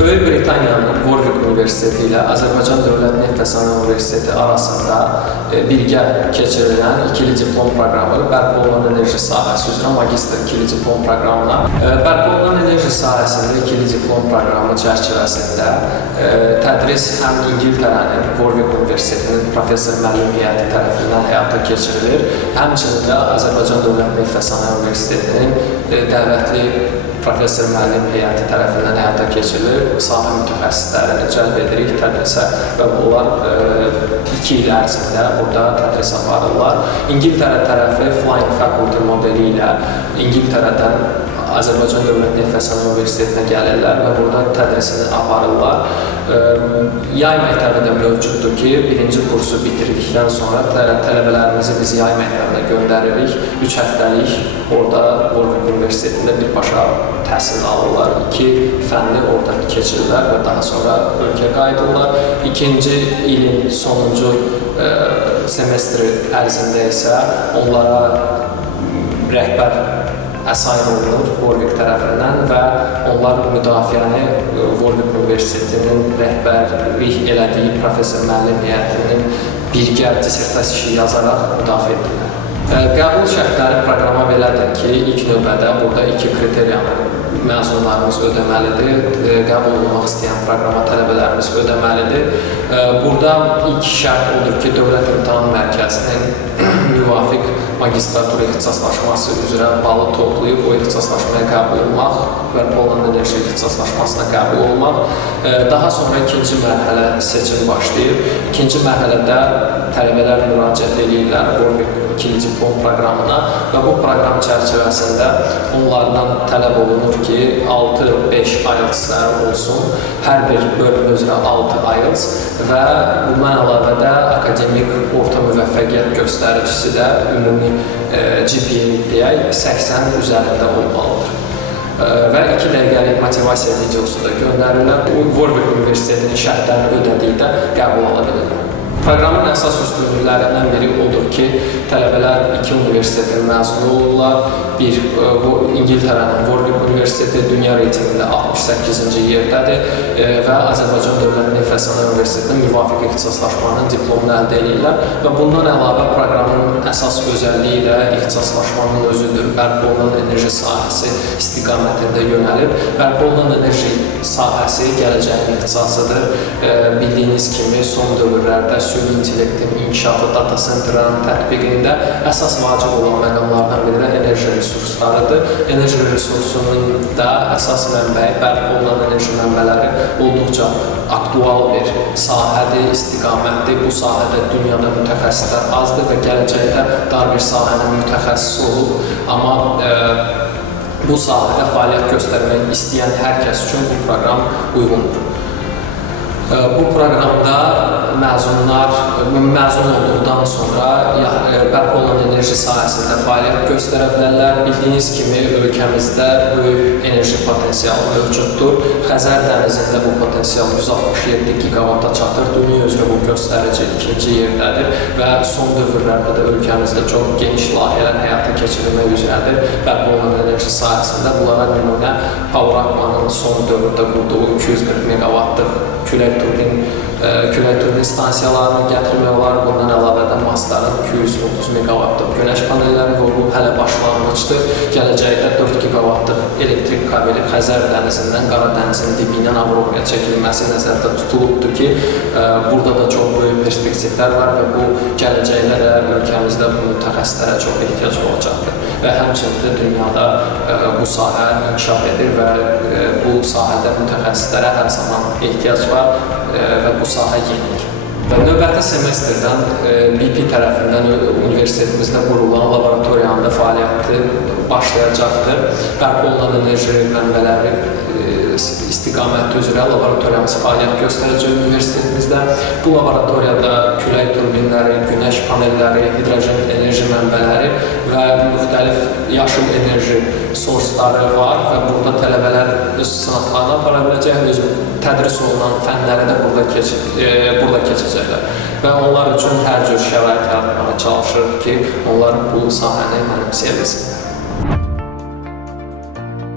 Böyük Britaniyanın Warwick Universiteti ilə Azərbaycan Dövlət Neft və Sənaye Universiteti arasında birgə keçirilən ikili diplom proqramı bərpa olunan enerji sahəsi üzrə magistr ikili diplom proqramına. Bərpa olunan enerji sahəsində ikili diplom proqramı çərçivəsində tədris həm İngiltərənin Warwick Universitetinin professor müəllim heyəti tərəfindən həyata keçirilir, həmçinin də Azərbaycan Dövlət Neft və Sənaye Universitetinin dəvətli professor müəllim heyəti tərəfindən həyata keçirilir. Sahə mütəxəssislərini cəlb edirik tədrisə və bunlar 2 il ərzində burada tədris aparırlar. İngiltərə tərəfi Flying Faculty modeli ilə İngiltərədən Azərbaycan Dövlət Neft və Sənaye Universitetinə gəlirlər və burada tədrisini aparırlar. Yay məktəbi də mövcuddur ki, birinci kursu bitirdikdən sonra tələbələrimizi biz yay məktəbinə göndəririk. 3 həftəlik orada Warwick Universitetində birbaşa təhsil alırlar. 2 fənni orada keçirirlər və daha sonra ölkəyə qayıdırlar. İkinci ilin sonuncu semestri ərzində isə onlara rəhbər əsayin olunur Warwick tərəfindən və onlar müdafiəni Warwick Universitetinin rəhbərlik elədiyi professor müəllim heyətinin birgə dissertasiya yazaraq müdafiə edirlər. Qəbul şərtləri proqrama belədir ki, ilk növbədə burada 2 kriteriyanı məzunlarımız ödəməlidir. Qəbul olmaq istəyən proqrama tələbələrimiz ödəməlidir. Burada ilk şərt odur ki, Dövlət İmtahan Mərkəzinin müvafiq magistratura ixtisaslaşması üzrə balı toplayıb o ixtisaslaşmaya qəbul olmaq və Poland enerji ixtisaslaşmasına qəbul olmaq. Daha sonra ikinci mərhələ seçim başlayır. İkinci mərhələdə tələbələr müraciət edirlər Warwick ikili diplom proqramına və bu proqram çərçivəsində onlardan tələb olunur ki, 6-5 IELTS-lər olsun. Hər bir bölüm üzrə 6 IELTS və bundan əlavə də akademik orta müvəffəqiyyət göstəricisi də ümumi GPA deyək 80 üzərində olmalıdır. Və 2 dəqiqəlik motivasiya videosu da göndərirlər. Warwick Universitetinin şərtlərini ödədikdə qəbul ala bilirlər. Proqramın əsas üstünlüklərindən biri odur ki, tələbələr 2 universitetin məzunu olurlar. Bir, İngiltərənin Warwick Universiteti dünya reytingində 68-ci yerdədir və Azərbaycan Dövlət Neft və Sənaye Universitetinin müvafiq ixtisaslaşmanın diplomunu əldə edirlər və bundan əlavə proqramın əsas özəlliyi də ixtisaslaşmanın özüdür. Bərpa olunan enerji sahəsi istiqamətində yönəlib. Bərpa olunan enerji sahəsi gələcəyin ixtisasıdır. Bildiyiniz kimi son dövrlərdə süni intellektin inkişafı, data centerların tətbiqində əsas vacib olan məqamlardan biri də enerji resurslarıdır. Enerji resursunun da əsas mənbəyi, bərpa olunan enerji mənbələri olduqca aktual bir sahədir, istiqamətdir. Bu sahədə dünyada mütəxəssislər azdır və gələcəkdə dar bir sahənin mütəxəssisi olub. Amma bu sahədə fəaliyyət göstərmək istəyən hər kəs üçün bu proqram uyğundur. Bu proqramda məzun olduqdan sonra bərpa olunan enerji sahəsində fəaliyyət göstərə bilərlər. Bildiyiniz kimi ölkəmizdə böyük enerji potensialı mövcuddur. Xəzər dənizində bu potensial 167 gigavata çatır. Dünya üzrə bu göstərici 2-ci yerdədir və son dövrlərdə də ölkəmizdə çox geniş layihələr həyata keçirilmək üzrədir. Bərpa olunan enerji sahəsində bunlara nümunə Power Aqua'nın son dövrdə qurduğu 240 megavatlıq külək turbin stansiyalarını gətirmək olar. Bundan əlavə də Masların 230 megavatlıq günəş panelləri və bu hələ başlanğıcdır. Gələcəkdə 4 gigavatlıq elektrik kabeli Xəzər dənizindən Qara dənizin dibindən Avropaya çəkilməsi nəzərdə tutulubdur ki, burada da çox böyük perspektivlər var və bu gələcəkdə də ölkəmizdə bu mütəxəssislərə çox ehtiyac olacaqdır. Və həmçinin də dünyada bu sahə inkişaf edir və bu sahədə mütəxəssislərə hər zaman ehtiyac var və bu sahə yenidir. Növbəti semestrdən BP tərəfindən universitetimizdə qurulan laboratoriyanın da fəaliyyəti başlayacaqdır. Bərpa olunan enerji mənbələri istiqaməti üzrə laboratoriyamız fəaliyyət göstərəcək universitetimizdə. Bu laboratoriyada külək turbinləri, günəş panelləri, hidrogen enerji mənbələri və müxtəlif yaşıl enerji sourceları var və burada tələbələr öz sınaqlarını apara biləcək, öz tədris olunan fənləri də burada keçəcəklər. Və onlar üçün hər cür şərait yaratmağa çalışırıq ki, onlar bu sahəni mənimsəyə bilsinlər.